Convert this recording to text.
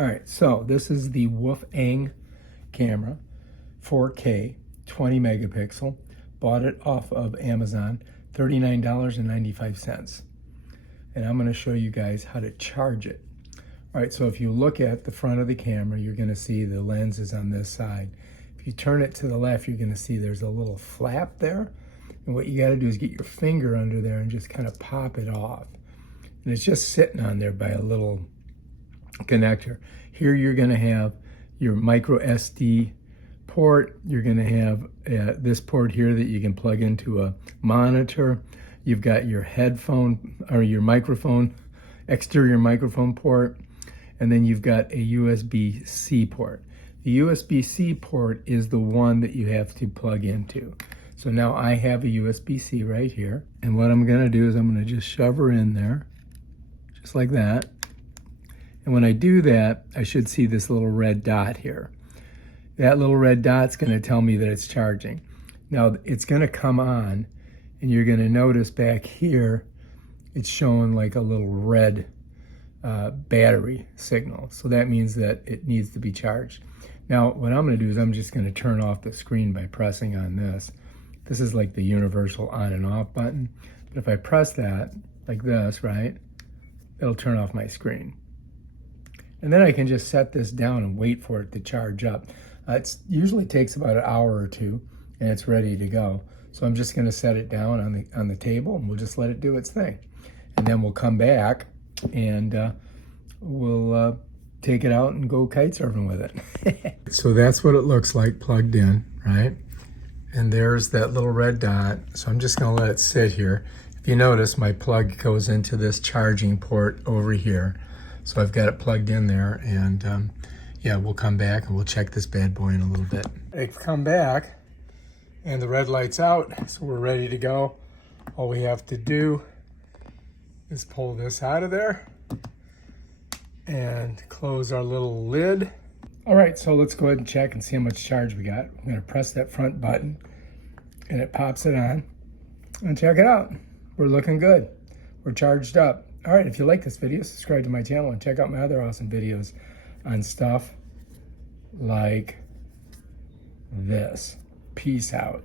All right, so this is the Wolfang camera, 4K, 20 megapixel. Bought it off of Amazon, $39.95. And I'm gonna show you guys how to charge it. All right, so if you look at the front of the camera, you're gonna see the lens is on this side. If you turn it to the left, you're gonna see there's a little flap there. And what you gotta do is get your finger under there and just kind of pop it off. And it's just sitting on there by a little connector. Here you're gonna have your micro SD port. You're gonna have this port here that you can plug into a monitor. You've got your headphone or your microphone, exterior microphone port, and then you've got a USB-C port. The USB-C port is the one that you have to plug into. So now I have a USB-C right here, and what I'm gonna do is I'm gonna just shove her in there, just like that. And when I do that, I should see this little red dot here. That little red dot's gonna tell me that it's charging. Now it's gonna come on, and you're gonna notice back here, it's showing like a little red battery signal. So that means that it needs to be charged. Now what I'm gonna do is I'm just gonna turn off the screen by pressing on this. This is like the universal on and off button. But if I press that, like this, right, it'll turn off my screen. And then I can just set this down and wait for it to charge up. It usually takes about an hour or two, and it's ready to go. So I'm just gonna set it down on the table, and we'll just let it do its thing. And then we'll come back, and we'll take it out and go kite surfing with it. So that's what it looks like plugged in, right? And there's that little red dot. So I'm just gonna let it sit here. If you notice, my plug goes into this charging port over here. So I've got it plugged in there, and yeah, we'll come back and we'll check this bad boy in a little bit. I've come back, and the red light's out, so we're ready to go. All we have to do is pull this out of there and close our little lid. All right, so let's go ahead and check and see how much charge we got. I'm gonna press that front button, and it pops it on. And check it out. We're looking good. We're charged up. All right, if you like this video, subscribe to my channel and check out my other awesome videos on stuff like this. Peace out.